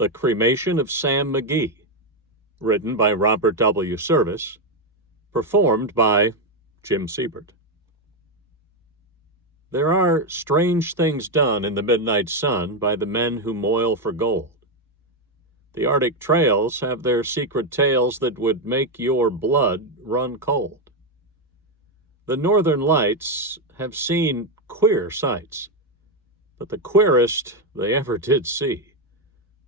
The Cremation of Sam McGee, written by Robert W. Service, performed by Jim Seybert. There are strange things done in the midnight sun by the men who moil for gold. The Arctic trails have their secret tales that would make your blood run cold. The northern lights have seen queer sights, but the queerest they ever did see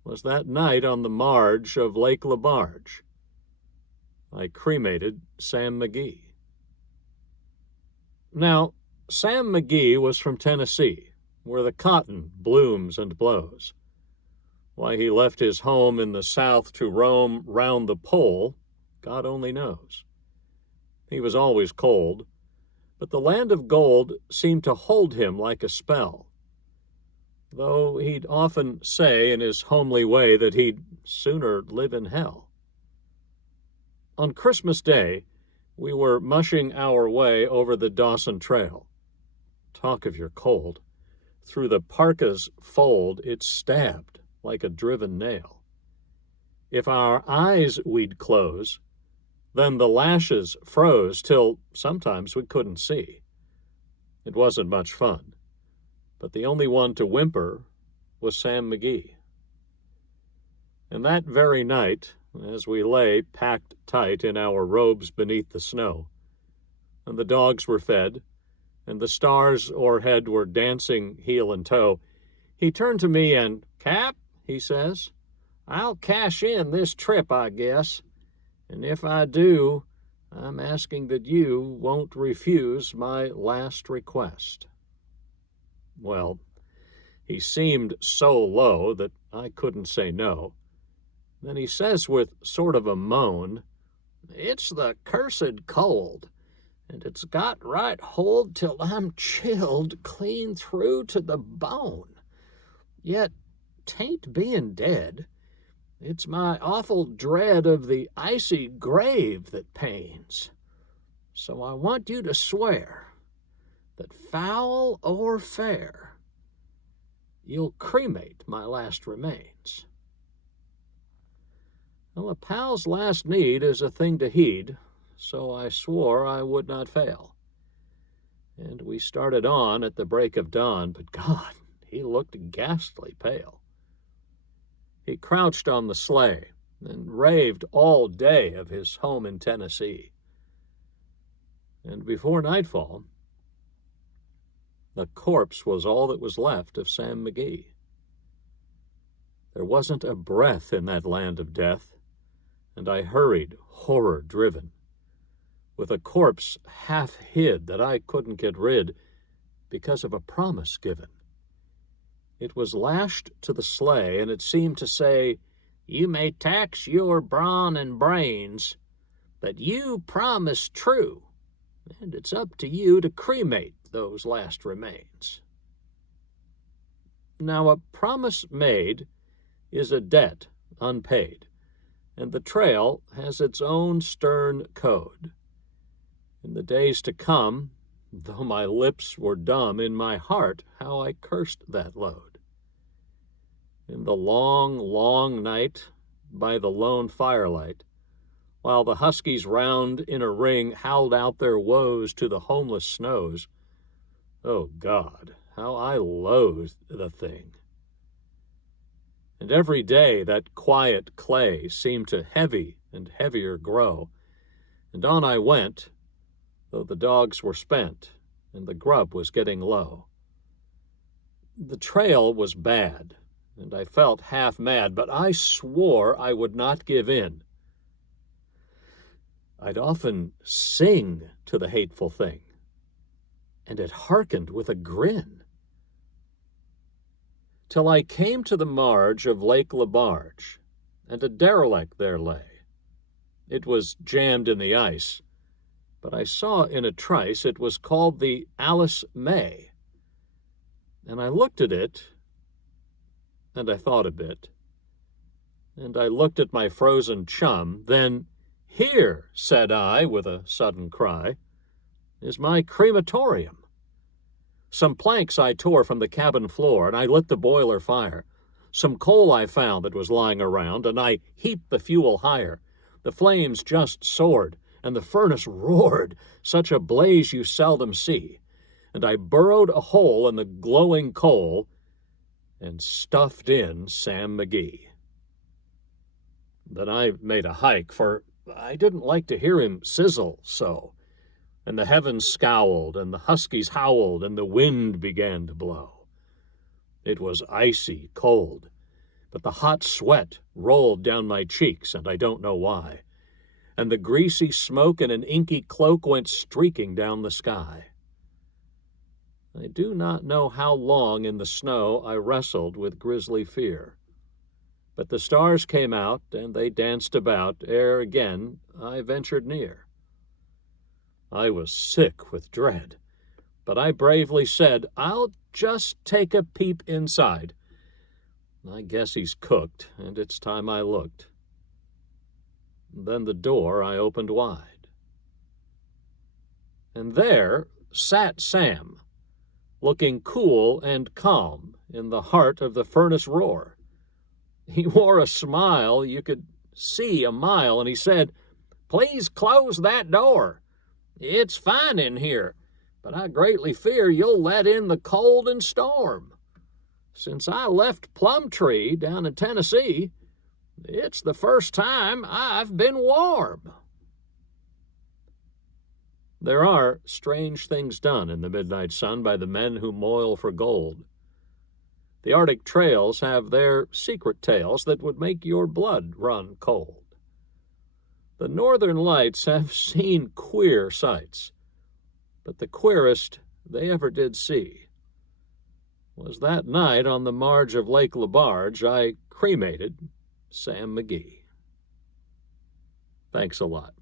was that night on the marge of Lake LaBarge. I cremated Sam McGee. Now, Sam McGee was from Tennessee, where the cotton blooms and blows. Why he left his home in the South to roam round the pole, God only knows. He was always cold, but the land of gold seemed to hold him like a spell, though he'd often say in his homely way that he'd sooner live in hell. On Christmas Day, we were mushing our way over the Dawson Trail. Talk of your cold. Through the parka's fold it stabbed like a driven nail. If our eyes we'd close, then the lashes froze till sometimes we couldn't see. It wasn't much fun, but the only one to whimper was Sam McGee. And that very night, as we lay packed tight in our robes beneath the snow, and the dogs were fed, and the stars o'erhead were dancing heel and toe, he turned to me and, "Cap," he says, "I'll cash in this trip, I guess. And if I do, I'm asking that you won't refuse my last request." Well, he seemed so low that I couldn't say no. Then he says with sort of a moan, "It's the cursed cold, and it's got right hold till I'm chilled clean through to the bone. Yet 'tain't being dead. It's my awful dread of the icy grave that pains. So I want you to swear that foul or fair, you'll cremate my last remains." Well, a pal's last need is a thing to heed, so I swore I would not fail. And we started on at the break of dawn, but God, he looked ghastly pale. He crouched on the sleigh and raved all day of his home in Tennessee. And before nightfall, the corpse was all that was left of Sam McGee. There wasn't a breath in that land of death, and I hurried, horror-driven, with a corpse half hid that I couldn't get rid because of a promise given. It was lashed to the sleigh, and it seemed to say, "You may tax your brawn and brains, but you promised true, and it's up to you to cremate those last remains." Now, a promise made is a debt unpaid, and the trail has its own stern code. In the days to come, though my lips were dumb, in my heart how I cursed that load. In the long, long night, by the lone firelight, while the huskies round in a ring howled out their woes to the homeless snows, oh God, how I loathed the thing. And every day that quiet clay seemed to heavy and heavier grow, and on I went, though the dogs were spent and the grub was getting low. The trail was bad, and I felt half mad, but I swore I would not give in. I'd often sing to the hateful thing, and it hearkened with a grin, till I came to the marge of Lake LaBarge, and a derelict there lay. It was jammed in the ice, but I saw in a trice it was called the Alice May. And I looked at it, and I thought a bit, and I looked at my frozen chum. Then, "Here," said I with a sudden cry, "is my crematorium." Some planks I tore from the cabin floor, and I lit the boiler fire. some coal I found that was lying around, and I heaped the fuel higher. The flames just soared, and the furnace roared, such a blaze you seldom see. And I burrowed a hole in the glowing coal and stuffed in Sam McGee. Then I made a hike, for I didn't like to hear him sizzle so. And the heavens scowled, and the huskies howled, and the wind began to blow. It was icy cold, but the hot sweat rolled down my cheeks, and I don't know why. And the greasy smoke in an inky cloak went streaking down the sky. I do not know how long in the snow I wrestled with grisly fear. But the stars came out, and they danced about ere again I ventured near. I was sick with dread, but I bravely said, "I'll just take a peep inside. I guess he's cooked, and it's time I looked." Then the door I opened wide. And there sat Sam, looking cool and calm in the heart of the furnace roar. He wore a smile you could see a mile, and he said, "Please close that door. It's fine in here, but I greatly fear you'll let in the cold and storm. Since I left Plumtree down in Tennessee, it's the first time I've been warm." There are strange things done in the midnight sun by the men who moil for gold. The Arctic trails have their secret tales that would make your blood run cold. The northern lights have seen queer sights, but the queerest they ever did see was that night on the marge of Lake LaBarge I cremated Sam McGee. Thanks a lot.